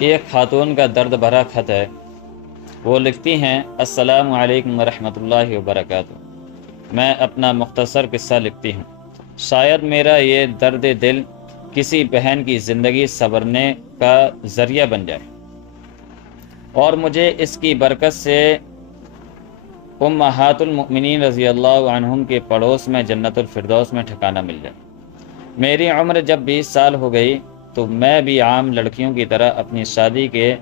ایک خاتون کا درد بھرا خط ہے۔ وہ لکھتی ہیں، السلام علیکم ورحمۃ اللہ وبرکاتہ۔ میں اپنا مختصر قصہ لکھتی ہوں۔ شاید میرا یہ درد دل کسی بہن کی زندگی سنورنے کا ذریعہ بن جائے اور مجھے اس کی برکت سے امہات المؤمنین رضی اللہ عنہم کے پڑوس میں جنت الفردوس میں ٹھکانہ مل جائے۔ میری عمر جب 20 سال ہو گئی تو میں بھی عام لڑکیوں کی طرح اپنی شادی کے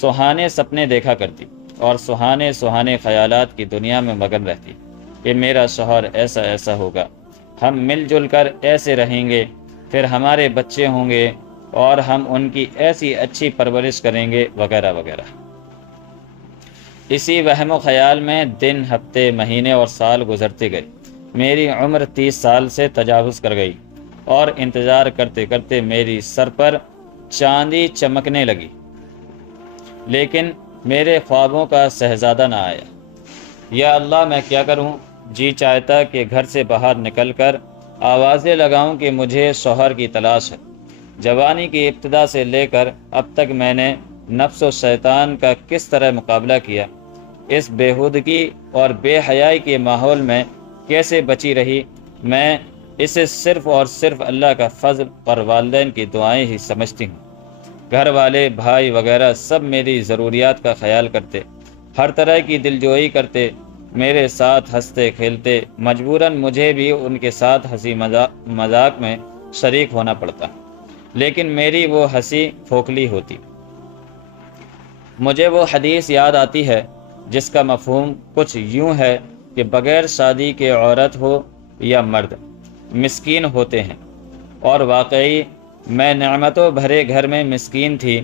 سہانے سپنے دیکھا کرتی اور سہانے خیالات کی دنیا میں مگن رہتی کہ میرا شوہر ایسا ایسا ہوگا، ہم مل جل کر ایسے رہیں گے، پھر ہمارے بچے ہوں گے اور ہم ان کی ایسی اچھی پرورش کریں گے وغیرہ وغیرہ۔ اسی وہم و خیال میں دن، ہفتے، مہینے اور سال گزرتے گئے۔ میری عمر 30 سال سے تجاوز کر گئی اور انتظار کرتے کرتے میری سر پر چاندی چمکنے لگی، لیکن میرے خوابوں کا شہزادہ نہ آیا۔ یا اللہ، میں کیا کروں؟ جی چاہتا کہ گھر سے باہر نکل کر آوازیں لگاؤں کہ مجھے شوہر کی تلاش ہے۔ جوانی کی ابتدا سے لے کر اب تک میں نے نفس و شیطان کا کس طرح مقابلہ کیا، اس بےہودگی اور بے حیائی کے ماحول میں کیسے بچی رہی، میں اسے صرف اور صرف اللہ کا فضل اور والدین کی دعائیں ہی سمجھتی ہوں۔ گھر والے، بھائی وغیرہ سب میری ضروریات کا خیال کرتے، ہر طرح کی دلجوئی کرتے، میرے ساتھ ہنستے کھیلتے، مجبوراً مجھے بھی ان کے ساتھ ہنسی مذاق میں شریک ہونا پڑتا، لیکن میری وہ ہنسی کھوکھلی ہوتی۔ مجھے وہ حدیث یاد آتی ہے جس کا مفہوم کچھ یوں ہے کہ بغیر شادی کے عورت ہو یا مرد مسکین ہوتے ہیں، اور واقعی میں نعمتوں بھرے گھر میں مسکین تھی۔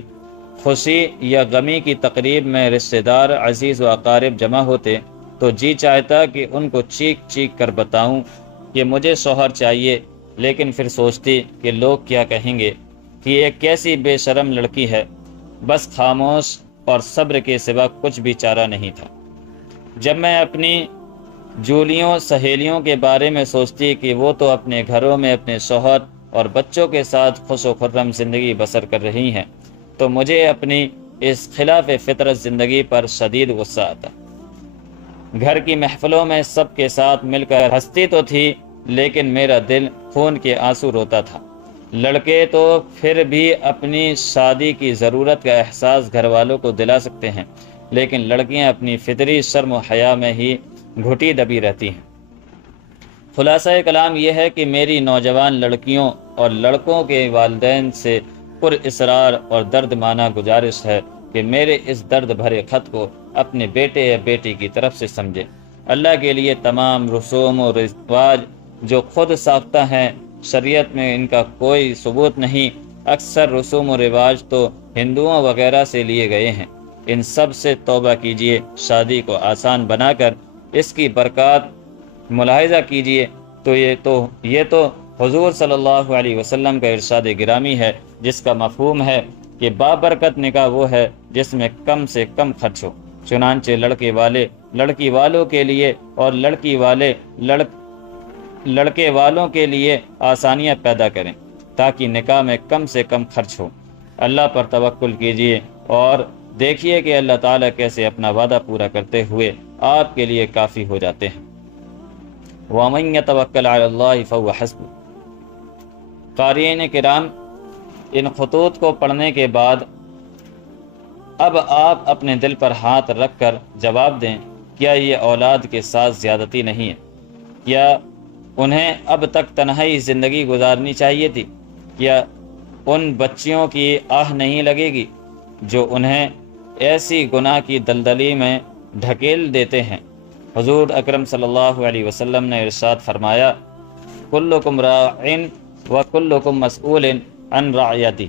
خوشی یا غمی کی تقریب میں رشتہ دار، عزیز و اقارب جمع ہوتے تو جی چاہتا کہ ان کو چیخ چیخ کر بتاؤں کہ مجھے شوہر چاہیے، لیکن پھر سوچتی کہ لوگ کیا کہیں گے کہ یہ کیسی بے شرم لڑکی ہے۔ بس خاموش اور صبر کے سوا کچھ بھی چارہ نہیں تھا۔ جب میں اپنی جولیوں سہیلیوں کے بارے میں سوچتی کہ وہ تو اپنے گھروں میں اپنے شوہر اور بچوں کے ساتھ خوش و خرم زندگی بسر کر رہی ہیں، تو مجھے اپنی اس خلاف فطرت زندگی پر شدید غصہ آتا۔ گھر کی محفلوں میں سب کے ساتھ مل کر ہنستی تو تھی، لیکن میرا دل خون کے آنسو روتا تھا۔ لڑکے تو پھر بھی اپنی شادی کی ضرورت کا احساس گھر والوں کو دلا سکتے ہیں، لیکن لڑکیاں اپنی فطری شرم و حیا میں ہی گھٹی دبی رہتی ہیں۔ خلاصہ کلام یہ ہے کہ میری نوجوان لڑکیوں اور لڑکوں کے والدین سے پر اصرار اور درد مانا گزارش ہے کہ میرے اس درد بھرے خط کو اپنے بیٹے یا بیٹی کی طرف سے سمجھیں۔ اللہ کے لیے تمام رسوم و رواج جو خود ساختہ ہیں، شریعت میں ان کا کوئی ثبوت نہیں۔ اکثر رسوم و رواج تو ہندوؤں وغیرہ سے لیے گئے ہیں۔ ان سب سے توبہ کیجیے، شادی کو آسان بنا کر اس کی برکات ملاحظہ کیجیے۔ یہ تو حضور صلی اللہ علیہ وسلم کا ارشاد گرامی ہے، جس کا مفہوم ہے کہ بابرکت نکاح وہ ہے جس میں کم سے کم خرچ ہو۔ چنانچہ لڑکے والے لڑکی والوں کے لیے اور لڑکی والے لڑکے والوں کے لیے آسانیاں پیدا کریں تاکہ نکاح میں کم سے کم خرچ ہو۔ اللہ پر توکل کیجیے اور دیکھیے کہ اللہ تعالیٰ کیسے اپنا وعدہ پورا کرتے ہوئے آپ کے لیے کافی ہو جاتے ہیں۔ وَمَن يَتَوَكَّلْ عَلَى اللَّهِ فَهُوَ حَسْبُهُ۔ قارئین کرام، ان خطوط کو پڑھنے کے بعد اب آپ اپنے دل پر ہاتھ رکھ کر جواب دیں، کیا یہ اولاد کے ساتھ زیادتی نہیں ہے؟ کیا انہیں اب تک تنہائی زندگی گزارنی چاہیے تھی؟ کیا ان بچیوں کی آہ نہیں لگے گی جو انہیں ایسی گناہ کی دلدلی میں ڈھکیل دیتے ہیں؟ حضور اکرم صلی اللہ علیہ وسلم نے ارشاد فرمایا، کلکم راع و کلکم مسئول عن رعیتی۔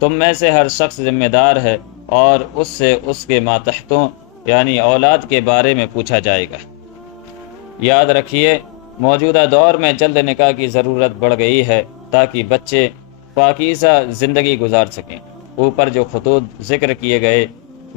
تم میں سے ہر شخص ذمہ دار ہے اور اس سے اس کے ماتحتوں یعنی اولاد کے بارے میں پوچھا جائے گا۔ یاد رکھیے، موجودہ دور میں جلد نکاح کی ضرورت بڑھ گئی ہے تاکہ بچے پاکیزہ زندگی گزار سکیں۔ اوپر جو خطوط ذکر کیے گئے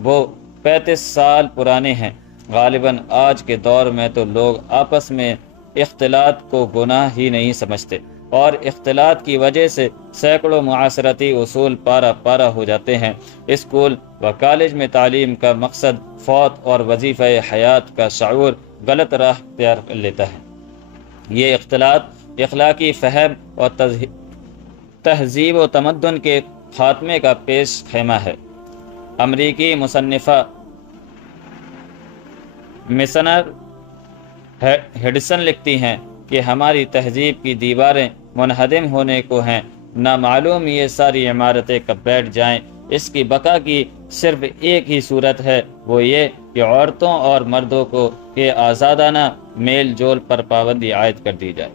وہ 35 سال پرانے ہیں۔ غالباً آج کے دور میں تو لوگ آپس میں اختلاط کو گناہ ہی نہیں سمجھتے، اور اختلاط کی وجہ سے سینکڑوں معاشرتی اصول پارا پارا ہو جاتے ہیں۔ اسکول و کالج میں تعلیم کا مقصد فوت اور وظیفہ حیات کا شعور غلط راہ اختیار کر لیتا ہے۔ یہ اختلاط اخلاقی فہم اور تہذیب و تمدن کے خاتمے کا پیش خیمہ ہے۔ امریکی مصنفہ مسنر ہڈسن لکھتی ہیں کہ ہماری تہذیب کی دیواریں منہدم ہونے کو ہیں، نہ معلوم یہ ساری عمارتیں کب بیٹھ جائیں۔ اس کی بقا کی صرف ایک ہی صورت ہے، وہ یہ کہ عورتوں اور مردوں کو کے آزادانہ میل جول پر پابندی عائد کر دی جائے۔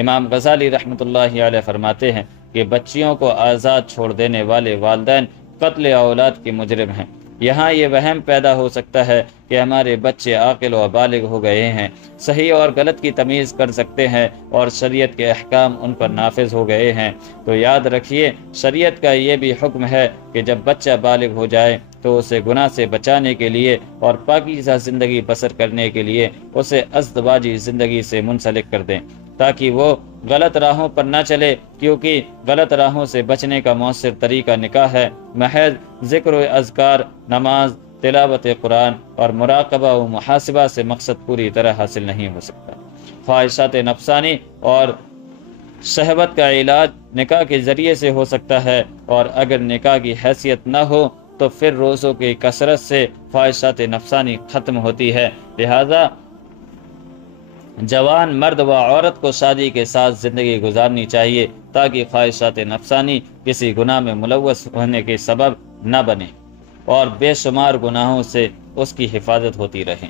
امام غزالی رحمۃ اللہ علیہ فرماتے ہیں کہ بچیوں کو آزاد چھوڑ دینے والے والدین قتل اولاد کے مجرم ہیں۔ یہاں یہ وہم پیدا ہو سکتا ہے کہ ہمارے بچے عاقل و بالغ ہو گئے ہیں، صحیح اور غلط کی تمیز کر سکتے ہیں اور شریعت کے احکام ان پر نافذ ہو گئے ہیں، تو یاد رکھیے شریعت کا یہ بھی حکم ہے کہ جب بچہ بالغ ہو جائے تو اسے گناہ سے بچانے کے لیے اور پاکیزہ زندگی بسر کرنے کے لیے اسے ازدواجی زندگی سے منسلک کر دیں، تاکہ وہ غلط راہوں پر نہ چلے، کیونکہ غلط راہوں سے بچنے کا مؤثر طریقہ نکاح ہے۔ محض ذکر و اذکار، نماز، تلاوت قرآن اور مراقبہ و محاسبہ سے مقصد پوری طرح حاصل نہیں ہو سکتا۔ خواہشات نفسانی اور شہوت کا علاج نکاح کے ذریعے سے ہو سکتا ہے، اور اگر نکاح کی حیثیت نہ ہو تو پھر روزوں کی کثرت سے خواہشات نفسانی ختم ہوتی ہے۔ لہذا جوان مرد و عورت کو شادی کے ساتھ زندگی گزارنی چاہیے تاکہ خواہشات نفسانی کسی گناہ میں ملوث ہونے کے سبب نہ بنے اور بے شمار گناہوں سے اس کی حفاظت ہوتی رہے۔